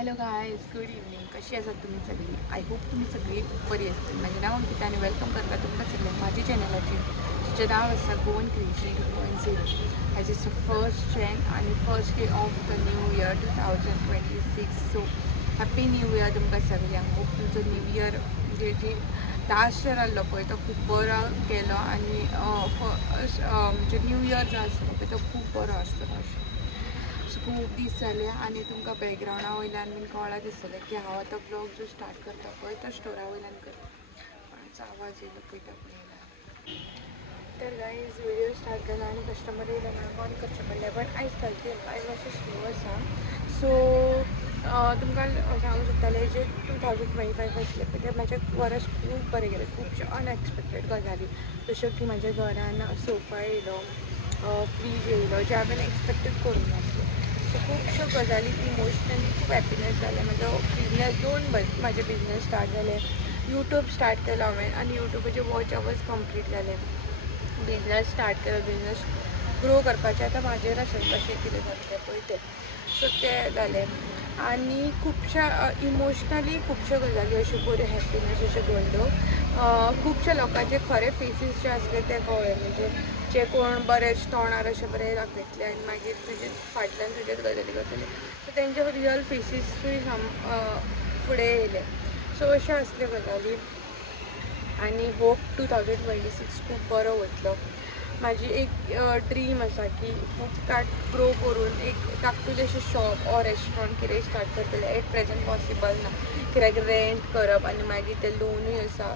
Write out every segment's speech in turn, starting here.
Hello guys, good evening. कशी आसात तुम्ही सगळी? आय होप तुम्ही सगळी बरी असतील. माझे नाव अंकिता आणि वेलकम करता तुमकां सगळ्यांक माझी चॅनलाची, जिचें नाव आसा Goan creation 2.0. As is the first Jan आणि first day of the new year 2026. So happy new year तुमकां सगळ्यांक. होप तुमचो न्यू इयर जी लास्ट इयर आसलो पळय तो खूब बरो गेलो आनी म्हणजे न्यू इयर जो आसलो पळय तो खूब बरो आसतलो अशें. खूब दीस जाले आनी तुमकां बॅकग्रावंडा वयल्यान बीन कळ्ळा दिसतलें की हांव आतां ब्लॉग जो स्टार्ट करता पळय तो स्टोरा वयल्यान करता. कोणाचो आवाज येयलो पळयता पळयला. तर गायज व्हिडिओ स्टार्ट केला आनी कस्टमर येयलो म्हणून बंद करचें पडलें. बट आयज सारकें आयज मातशें स्लो आसा. सो तुमकां सांगूंक सोदतालें जे 2025 आसलें पळय ते म्हाजे वर्स खूब बरें गेले. खुबशे अनएक्सपेक्टेड गजाली जश्यो की म्हाज्या घरान सोफा येयलो, फ्रीज येयलो जे हांवें एक्सपेक्टेड करूंक नासलें. सो खुबश्यो गजाली इमोशनली खूब हॅपीनेस जालें. म्हाजो बिजनेस म्हाजे बिजनेस स्टार्ट जाले. यूट्यूब स्टार्ट केलो हांवें आनी यूट्यूबाचे वॉच अवर्स कंप्लीट जाले. बिजनेस स्टार्ट केलो, बिजनेस ग्रो करपाचें आतां म्हाजेर आसा कशें कितें करचें पळय तें. सो तें जालें आनी खुबश्या इमोशनली खुबश्यो गजाली अश्यो बऱ्यो हॅपीनेस अश्यो घडल्यो. खुबश्या लोकांचे खरे फेसीस जे आसले ते कळ्ळे. म्हणजे जे कोण बरेच तोंडार अशें बरें दाखयतले आनी मागीर तुजे फाटल्यान तुजेच गजाली करतले. सो तेंचे रियल फेसीसूय फुडें येयले. सो अश्यो आसल्यो गजाली आनी होप 2026 खूब बरो वतलो. म्हाजी एक ड्रीम आसा की फ्लिपकार्ट ग्रो करून एक धाकटुलेशें शॉप ऑर रेस्टॉरंट कितेंय स्टार्ट करतलें. एट प्रेझेंट पॉसिबल ना, कित्याक रेंट करप आनी मागीर तें लोनूय आसा.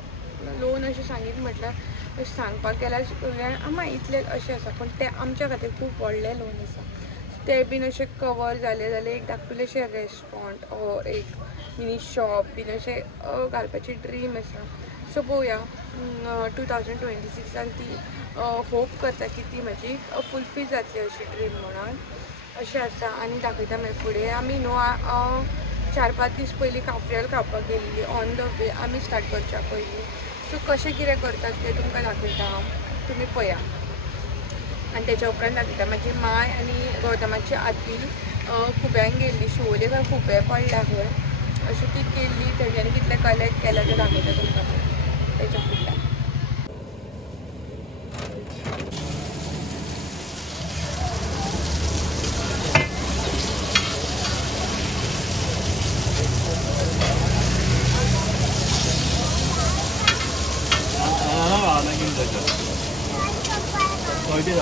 लोन अशें सांगीत म्हटल्यार अशें सांगपाक गेल्यार आमा इतलें अशें आसा, पूण तें आमच्या खातीर खूब व्हडलें लोन आसा. तें बीन अशें कवर जालें जाल्यार एक धाकटुलेशें रेस्टॉरंट ऑर एक मिनी शॉप बीन अशें घालपाची ड्रीम आसा. सो पळोवया 2026 ती होप करता की ती म्हाजी फुलफील जातली अशी ड्रीम म्हणून अशें आसा. आनी दाखयता मागीर फुडें आमी न्हू 4-5 दीस पयलीं काफ्रियल खावपाक गेल्ली ऑन द वे आमी स्टार्ट करच्या पयलीं. सो कशें कितें करतात तें तुमकां दाखयता, तुमी पळया. आनी तेच्या उपरांत दाखयता म्हाजी माय आनी गौतमाची आती खुब्यांक गेल्ली. शिवोले काय खुबे पडल्या खंय अशी ती गेल्ली. तेज्यानी कितलें कलेक्ट केलां तें दाखयता तुमकां तेच्या फुडल्यान. पळय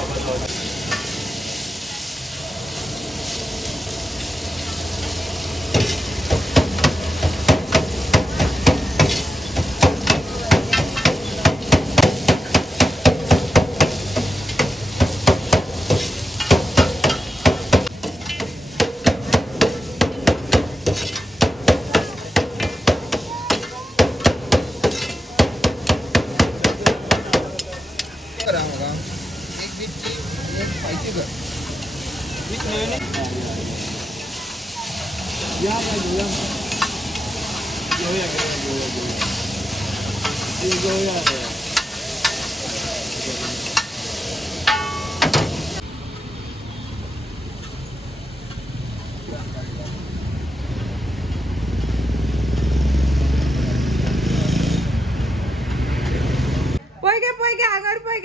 आगर पळय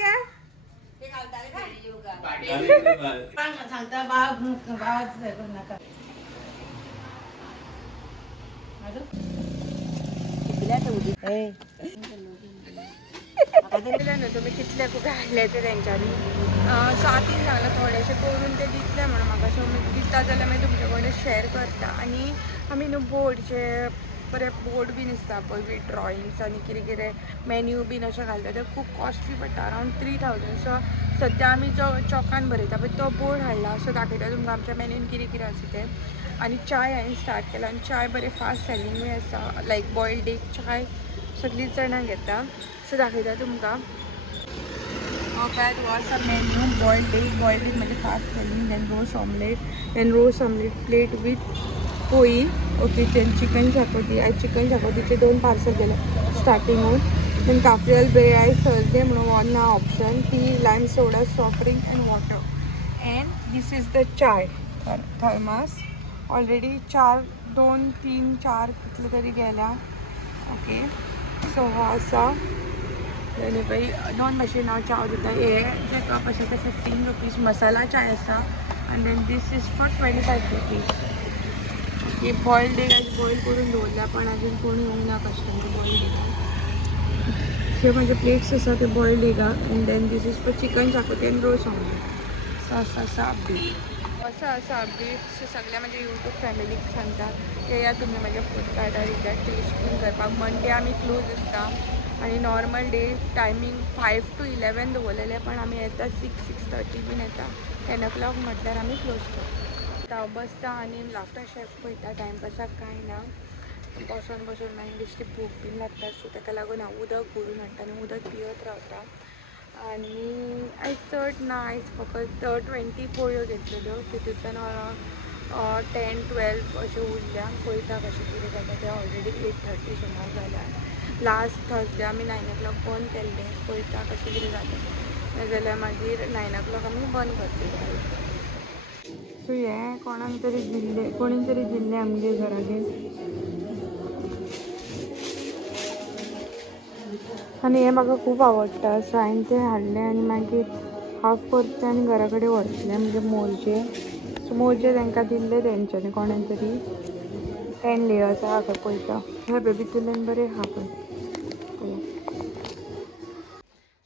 सांगता बाज नाका तुम्ही कितले खूब हाडले ते तेंच्यांनी. सो आतीन सांगला थोडेशे करून ते दितले म्हणून म्हाका. सो दिता जाल्यार मागीर तुमचे कडेन शेअर करता. आनी आमी न्हू बोर्ड जे बरे बोर्ड बीन आसता पळय विथ ड्रॉइंग्स आनी कितें कितें मेन्यू बीन अशें घालता ते खूब कॉस्टली पडटा, अरावंड 3000. सो सद्या आमी जो चॉकान बरयता पळय तो बोर्ड हाडला. सो दाखयता तुमकां आमच्या मेन्यून कितें कितें आसा तें. आनी चाय हांवें स्टार्ट केला आनी चाय बरें फास्ट सेलिंगूय आसा. लायक बॉयल्ड एग चाय सगळींच जाणां घेता. सो दाखयता तुमकां. That was a menu. Boiled egg म्हणजे फास्ट सेलिंग. देन रोस ऑमलेट प्लेट विथ पोळी. Okay, then chicken xacuti. आज चिकन शाकोतीचे 2 पार्सल गेले स्टार्टिंगून. देन काफ्रियल ब्रेड आयज थर्सडे म्हणून वन ना option. Tea, lime soda, soft drink and water. And this is the chai thermos. Already 4 2 3 4 कितले तरी गेल्या. ओके सो हो आसा आनी भाई 2 मशीन हांव चाव दिता. हे जे कप आसा ते 15 रुपीज मसाला चाय आसा आनी then this is for 25 rupees. Okay boiled egg आज बॉयल करून दवरल्या पण अजून कोणी येवंक ना कस्टमर बॉयल्ड एगाक. हे माझे प्लेट्स आसा ते बॉयल्ड एगाक and then this is for chicken xacuti आनी रोस ऑमलेट. सो आसा अपडेट असं अपडेट्स सगळ्या माझ्या यूट्यूब फॅमिलीक सांगता. ते या तुम्ही माझ्या फ्लिपकार्टार येतात टेस्ट बीन करपाक. मंडे आमी क्लोज आसता आणि नॉर्मल डे टायमींग 5 to 11 दवरलेले पण आमी येता 6-6:30 बीन येता. 10 o'clock म्हटल्यार आमी क्लोज करता. हांव बसता आनी लाफ्टर शेफ पळयता. टायमपासाक कांय ना बसून मागीर बेश्टी भूक बीन लागता. सो ताका लागून हांव उदक भरून हाडटा आनी उदक पियत रावता. आनी आयज चड ना, आयज फकत 20 पोळयो घेतलेल्यो. तितूंतल्यान अरावंड 10-12 अशें उरल्या. पळयता कशें कितें जाता तें. ऑलरेडी 8:30 सुमार जाल्या. लास्ट थर्सडे आमी 9 o'clock बंद केल्लें. पळयता कशें कितें जाता नाजाल्यार मागीर 9 o'clock आमी बंद करतली. सो हें कोणाक तरी दिल्लें, कोणी तरी दिल्लें आमगे घराकडेन आनी हें म्हाका खूब आवडटा. सो हांवें तें हाडलें आनी मागीर हाफ करचें आनी घरा कडेन व्हरतलें म्हणजे मोरचे. सो मोरचे तांकां दिल्ले तेंच्यांनी कोणें तरी 10 layers आहा खंय पळयता. हे भितरल्यान बरें आहा पळय.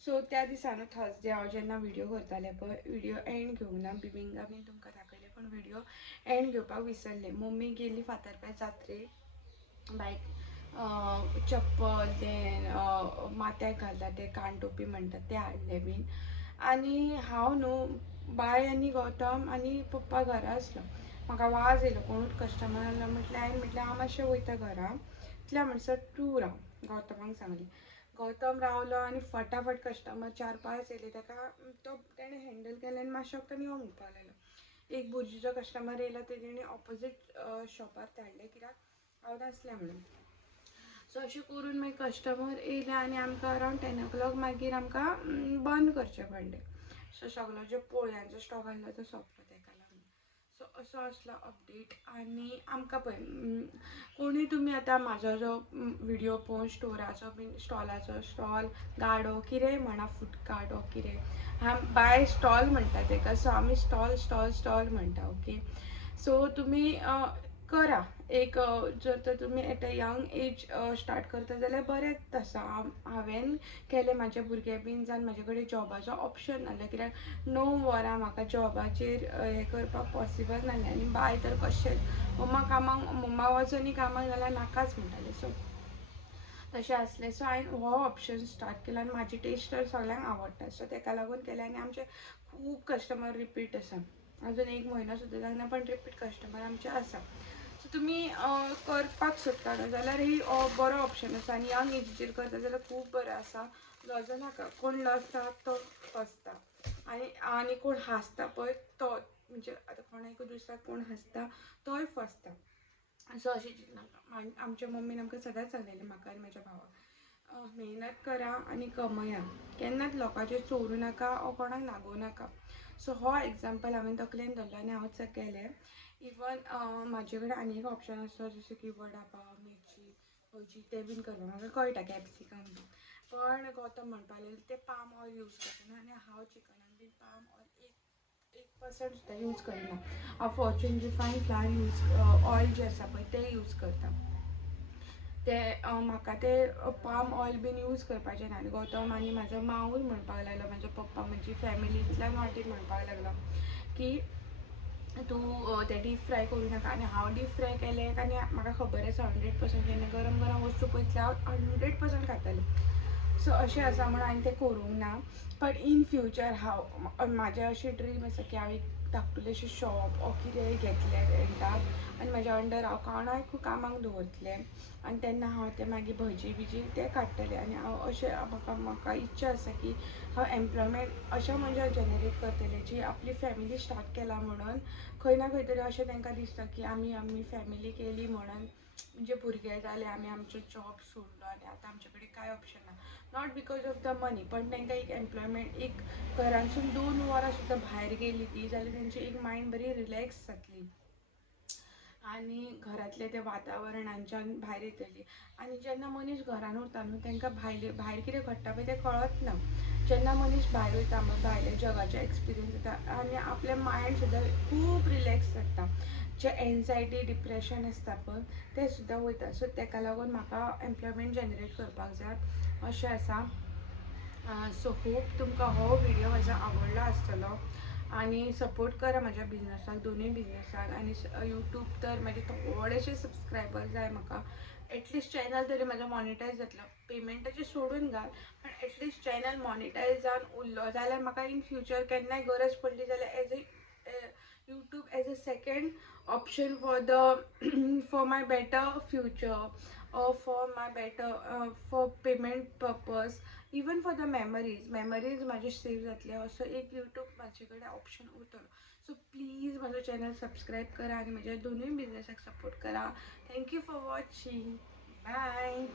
सो त्या दिसा न्हू थर्सडे हांव जेन्ना व्हिडिओ करतालें पळय व्हिडिओ एंड घेवंक ना. बिबिंका बीन तुमकां दाखयलें पण व्हिडिओ एंड घेवपाक विसरलें. मम्मी गेली फातर्प्या जात्रेक बायक चप्पल तें माथ्याक घालता तें कानटोपी म्हणटात तें हाडलें बीन. आनी हांव न्हू बाय आनी गौतम आनी पप्पा घरा आसलो. म्हाका वाज येयलो कोणूच कस्टमर आसलो म्हटल्यार हांवें म्हटलें हांव मातशें वयता घरा. इतल्या म्हणसर तूं राव गौतमाक सांगलें. गौतम रावलो आनी फटाफट कस्टमर 4-5 येयले. ताका तो तेणें हँडल केलें आनी मातशें वगतान यो म्हणपाक लागलो. एक भुरजीचो कस्टमर येयलो तेणें ऑपोजीट शॉपार धाडलें कित्याक हांव नासलें म्हणून. सो अशें करून मागीर कस्टमर येयले आनी आमकां अरावंड 10 o'clock मागीर आमकां बंद करचें पडलें. सो सगलो जो पोळयांचो स्टॉक आसलो तो सोंपलो ताका लागून. सो असो आसलो अपडेट. आनी आमकां पळय कोणूय तुमी आतां म्हाजो जो व्हिडिओ पळोवन स्टोराचो बीन स्टॉलाचो स्टॉल गाडो कितेंय म्हणा फुटकार्ट ओ कितें बाय स्टॉल म्हणटा ताका. सो आमी स्टॉल म्हणटा. ओके सो तुमी करा एक जर तर तुमी at a young age start करता जाल्यार बरेंच आसा. हांवें केलें म्हजें भुरगें बीन जावन म्हाजे कडेन जॉबाचो ऑप्शन नासलें कित्याक 9 वरां म्हाका जॉबाचेर हें करपाक पॉसिबल नासलें. आनी बाय तर कशेंच मम्मा वच न्ही कामाक जाल्यार नाकाच म्हणटालें. सो तशें आसलें. सो हांवें हो ऑप्शन स्टार्ट केलो आनी म्हाजी टेस्ट तर सगळ्यांक आवडटा. सो ताका लागून केलें आनी आमचे खूब कस्टमर रिपीट आसा. अजून 1 म्हयनो सुद्दां जावना पण रिपीट कस्टमर आमचे आसा. सो तुमी करपाक सोदता न्हू जाल्यार ही बरो ऑप्शन आसा. आनी यंग एजीचेर करता जाल्यार खूब बरें आसा. लज नाका. कोण लजता तो फसता आनी कोण हांसता पळय तो म्हणजे आतां कोणाकूय दुसऱ्याक कोण हांसता तोय फसता. सो अशें चिंतनाका. आमच्या मम्मीन आमकां सदांच सांगलेलें म्हाका आनी म्हज्या भावाक मेहनत करा आनी कमया. केन्नाच लोकांचेर चोरूं नाका ओ कोणाक लागूं नाका. सो हो एग्जाम्पल हांवें तकलेन धरलो आनी हांव केलें. इवन म्हाजे कडेन आनी एक ऑप्शन आसता जशें की वडा पाव मिरची भजी तें बीन करपाक म्हाका कळटा कॅप्सिकम बीन. पण गौतम म्हणपाक लागलो तें पाम ऑयल यूज करतना आनी हांव चिकनान बीन पाम ऑयल 1% सुद्दां यूज करिना. हांव फॉर्च्यून रिफायंड फ्लावर ऑयल जें आसा पळय तें यूज करता. तें म्हाका तें पाम ऑयल बीन यूज करपाचें ना. आनी गौतम आनी म्हाजो मांवूय म्हणपाक लागलो म्हजो पप्पा म्हजी फॅमिली इतल्यान वाटेन म्हणपाक लागलो की तूं तें डीप फ्राय करूं नाका. आनी हांव डीप फ्राय केलें आनी म्हाका खबर आसा 100% जेन्ना गरम गरम वस्तू पळयतलें हांव 100% खातालें. सो अशें आसा म्हणून हांवें तें करूंक ना. बट इन फ्युचर हांव म्हाजें अशें ड्रीम आसा की हांव एक धाकटुलेंशें शॉप ओ कितेंय घेतलें रेंटाक आनी म्हाज्या अंडर हांव कोणाक कामाक दवरतलें. आनी तेन्ना हांव तें मागीर भजी बिजी तें काडटलें. आनी हांव अशें म्हाका इच्छा आसा की हांव एम्प्लॉयमेंट अशा मनशाक जनरेट करतलें जी आपली फॅमिली स्टार्ट केला म्हणून खंय ना खंय तरी अशें तांकां दिसता की आमी फॅमिली केली म्हणून म्हणजे भुरगे जाले आमी आमचो जॉब सोडलो आनी आतां आमचे कडेन कांय ऑप्शन ना. नॉट बिकॉज ऑफ द मनी पण तांकां एक एम्प्लॉयमेंट एक घरांसून 2 वरां सुद्दां भायर गेली ती जाल्यार तेंची एक मायंड बरी रिलॅक्स जातली. आणि घरातले ते वातावरणांच्या भायर येतली आणि जेन्ना मनीस घरान उरता न्हू तांकां भायर कितें घडटा पळय तें कळत ना. जेन्ना मनीस भायर वयता भायल्या जगाचे एक्सपिरियन्स येता आनी आपलें मायंड सुद्दां खूब रिलॅक्स जाता. जे एन्जायटी डिप्रेशन आसता पळय तें सुद्दां वयता. सो ताका लागून म्हाका एम्प्लॉयमेंट जनरेट करपाक जाय अशें आसा. सो होप तुमकां हो व्हिडिओ म्हाजो आवडलो आसतलो आणि सपोर्ट करा माझ्या बिझनसाक, दोनूय बिझनसाक. आणि यूट्यूब तर म्हाजे थोडेशे सबस्क्रायबर जाय म्हाका. एटलिस्ट चॅनल तरी म्हाजो मॉनिटायज जातलो. पेमेंटाचें सोडून घाल पण एटलिस्ट चॅनल मॉनिटायज जावन उरलो जाल्यार म्हाका इन फ्युचर केन्नाय गरज पडली जाल्यार as a YouTube as a second option for my better future or for my better for payment purpose, even for the memories माझे सेव जातले असो एक यूट्यूब माझे कडेन ऑप्शन उरतलो. सो प्लीज माझं चॅनल सबस्क्राईब करा आणि माझ्या दोन्ही बिझनेसाक सपोर्ट करा. Thank you for watching. बाय.